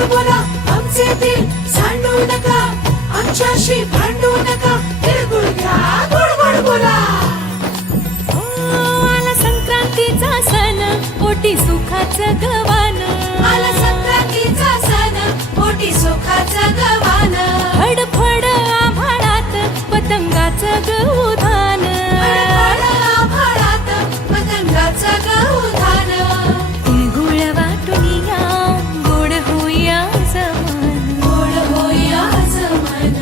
गोड बोला आमचे दिल सांडू नका, आमच्याशी भांडू नका, तिळगुळ घ्या गोड गोड बोला. आला संक्रांतीचा सण, पोटी सुखाचं गवान. आला संक्रांतीचा सण, पोटी सुखाचं गवान. फडफड आभाळात पतंगाचं गहुधान. फडफड आभाळात पतंगाचं गहुधान. तिळगुळ वाटून या, गोड होईया जमान. गोड होईया जमान.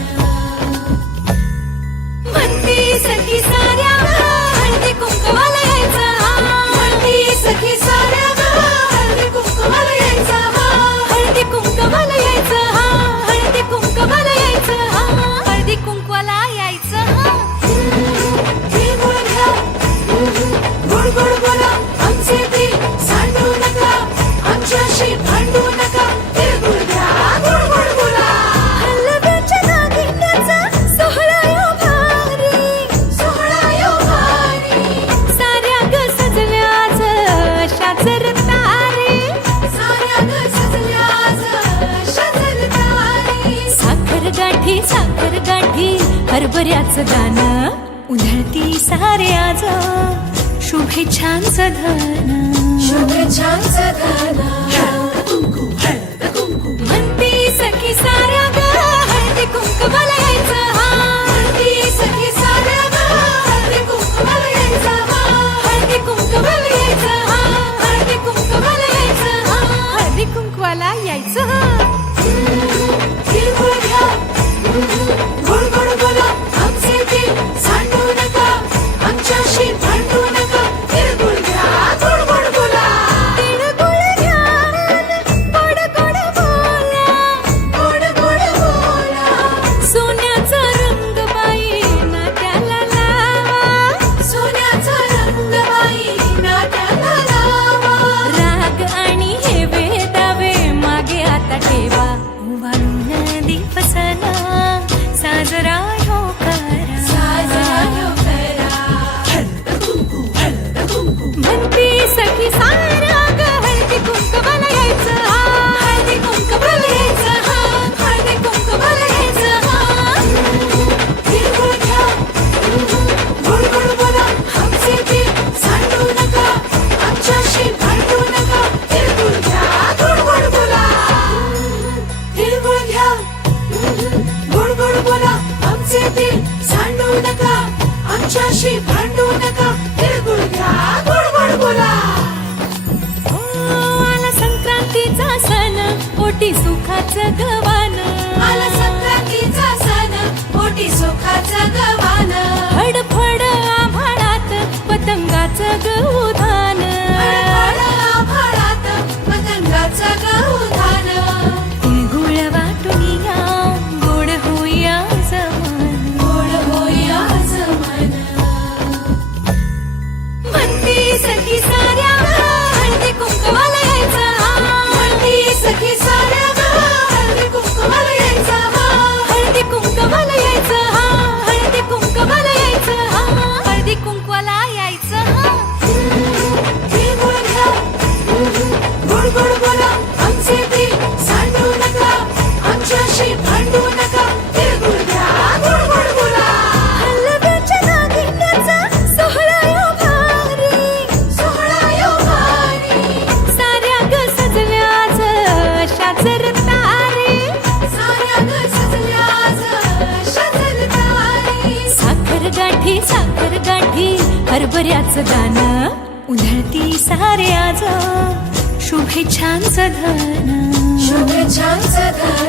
म्हणती सखी साऱ्या हळदी कुंकवाला यायचं. म्हणती सखी साऱ्या हळदी कुंकवाला यायचं. हळदी कुंकवाला यायचं. हळदी कुंकवाला यायचं. हळदी कुंकवाला यायचं. तिळगुळ घ्या गोड गोड बोला आमचे दिल सांडू नका, आमच्याशी भांडू नका, तिळगुळ घ्या गोड गोड बोला. हलव्याच्या नागिण्याचा सोहळा यो भारी. सोहळा यो भारी. साऱ्या ग सजल्याच अशाच रतारी. साऱ्या ग सजल्याच अशाच रतारी. साखर गाठी हरभऱ्याचं दाणं. उधळती सारे आज शुभेच्छांचं धन. शुभेच्छांचं धन. कुंकू हळद कुंकू. म्हणती सखी साऱ्या ग हळदी कुंकवाला यायचं. म्हणती सखी साऱ्या हळदी कुंकवाला यायचं. हळदी कुंकवाला यायचं. हळदी कुंकवाला यायचं. हळदी कुंकवाला यायचं. तिळगुळ घ्या गोड गोड बोला आमचे दिल सांडू नका, आमच्याशी भांडू नका, तिळगुळ घ्या गोड गोड बोला. तिळगुळ घ्या गोड गोड बोला. गोड गोड बोला. सोन्याचा रंग बाई नाट्याला लावा. सोन्याचा रंग बाई नाट्याला लावा. राग आणि हे वेदावे मागे आता ठेवा. उभारून दीपसना साजरा हो करा. साजरा यो करा. हळद कुंकू हळद कुंकू. म्हणती सखी साऱ्या ग हळदी कुंकवाला यायचं. हळदी कुंकवाला यायचं. हळदी कुंकवाला यायचं. तिळगुळ घ्या गोड गोड बोला आमचे दिल सांडू नका, आमच्याशी भांडू नका, तिळगुळ घ्या गोड गोड बोला. तिळगुळ घ्या गोड गोड बोला आमचे दिल सांडू नका, आमच्याशी भांडू नका, तिळगुळ घ्या गोड गोड बोला. आला संक्रांतीचा सण, पोटी सुखाचं गवान. आला संक्रांतीचा सण, पोटी सुखाचं गवान. फडफड आभाळात पतंगाचं गहुधान. फडफड आभाळात पतंगाचं गहुधान. तिळगुळ वाटून या, गोड होईया जमान. गोड होईया जमान. म्हणती सखी साऱ्या हळदी कुंकवाला यायचं. म्हणती सखी साऱ्या हळदी कुंकवाला यायचं. हळदी कुंकवाला यायचं. हळदी कुंकवाला यायचं. हळदी कुंकवाला यायचं. तिळगुळ घ्या गोड गोड बोला आमचे दिल सांडू नका, आमच्याशी भांडू नका, तिळगुळ घ्या गोड गोड बोला. हलव्याच्या नागिण्याचा सोहळा यो भारी. सोहळा यो भारी. साऱ्या ग सजल्याच अशाच रतारी. साऱ्या ग सजल्याच अशाच रतारी. साखर गाठी हरभऱ्याचं दाणं. उधळती सारे आज शुभेच्छांचं धन. शुभेच्छांचं धन.